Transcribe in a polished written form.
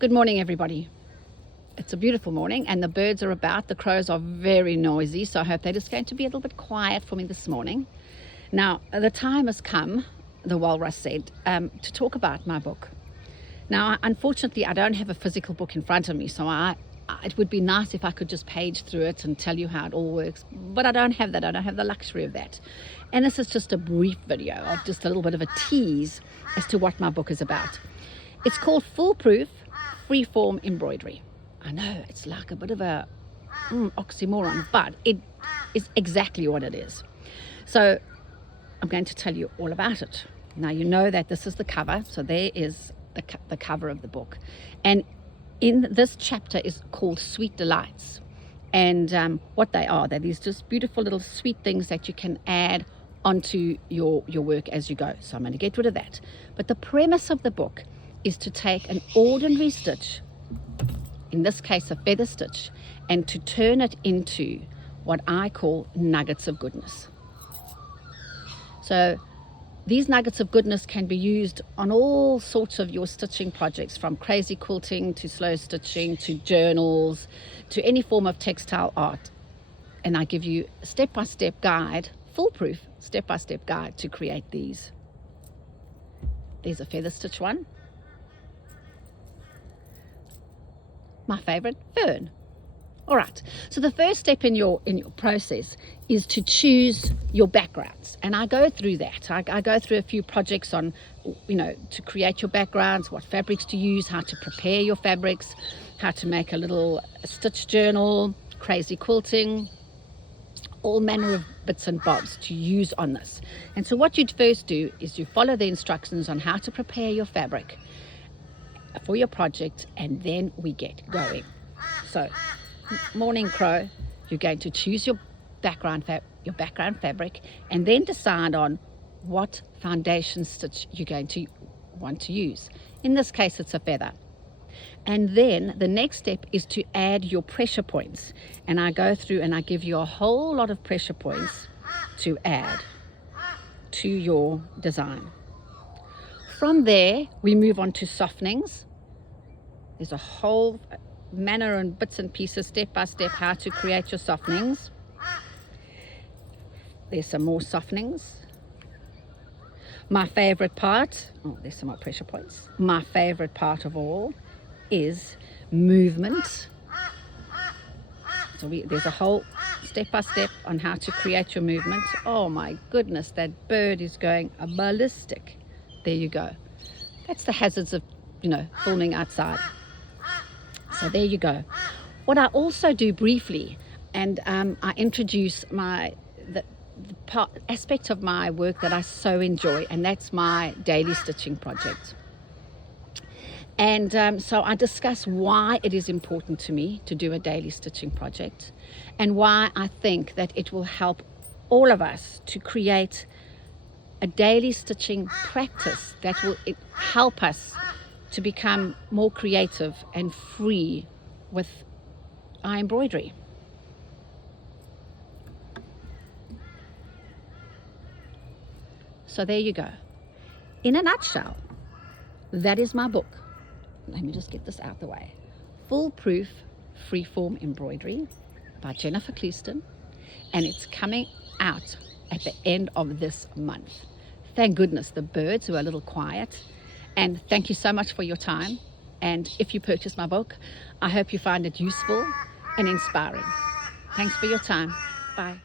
Good morning, everybody. It's a beautiful morning and the birds are about. The crows are very noisy, so I hope they're just going to be a little bit quiet for me this morning. Now, the time has come, the walrus said, to talk about my book. Now, unfortunately, I don't have a physical book in front of me, so it would be nice if I could just page through it and tell you how it all works, but I don't have that. I don't have the luxury of that. And this is just a brief video of just a little bit of a tease as to what my book is about. It's called Foolproof Freeform Embroidery. I know it's like a bit of a oxymoron, but it is exactly what it is. So I'm going to tell you all about it. Now, you know that this is the cover, so there is the cover of the book. And in this chapter is called Sweet Delights. And what they are, they're these just beautiful little sweet things that you can add onto your work as you go. So I'm going to get rid of that. But the premise of the book is to take an ordinary stitch, in this case a feather stitch, and to turn it into what I call nuggets of goodness. So these nuggets of goodness can be used on all sorts of your stitching projects, from crazy quilting to slow stitching to journals to any form of textile art. And I give you a step-by-step guide, foolproof step-by-step guide to create these. There's a feather stitch one. My favorite, fern. All right, so the first step in your process is to choose your backgrounds, and I go through that. I go through a few projects on, to create your backgrounds, what fabrics to use, how to prepare your fabrics, how to make a little stitch journal, crazy quilting, all manner of bits and bobs to use on this. And so what you'd first do is you follow the instructions on how to prepare your fabric for your project, and then we get going. So, morning crow, you're going to choose your background fabric, and then decide on what foundation stitch you're going to want to use. In this case, it's a feather. And then the next step is to add your pressure points, and I go through and I give you a whole lot of pressure points to add to your design. From there, we move on to softenings. There's a whole manner and bits and pieces, step by step, how to create your softenings. There's some more softenings. My favorite part, there's some more pressure points. My favorite part of all is movement. So there's a whole step by step on how to create your movement. Oh my goodness, that bird is going ballistic. There you go. That's the hazards of, filming outside. So there you go. What I also do briefly, and I introduce the aspect of my work that I so enjoy, and that's my daily stitching project. And so I discuss why it is important to me to do a daily stitching project, and why I think that it will help all of us to create a daily stitching practice that will help us to become more creative and free with our embroidery. So there you go. In a nutshell, that is my book. Let me just get this out the way. Foolproof Freeform Embroidery by Jennifer Cleaston, and it's coming out at the end of this month. Thank goodness the birds were a little quiet. And thank you so much for your time. And if you purchase my book, I hope you find it useful and inspiring. Thanks for your time. Bye.